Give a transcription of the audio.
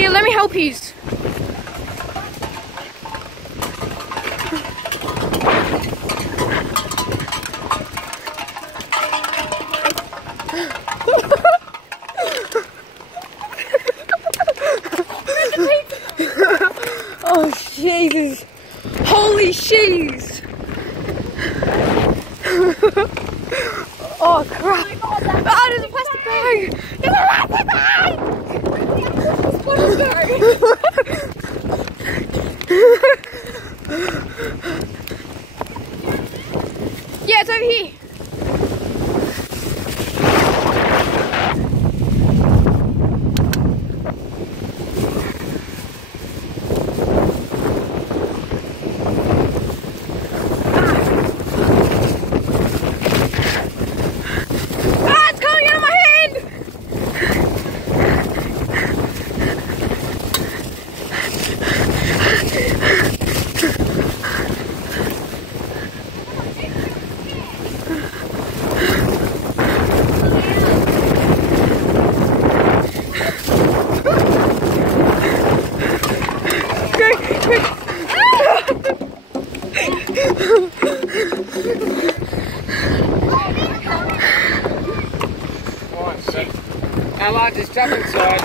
Here, let me help you. Oh, Jesus. Holy cheese. Oh, crap. Oh, there's a plastic bag. There's a plastic bag. Yeah, it's over here. I like to jump inside.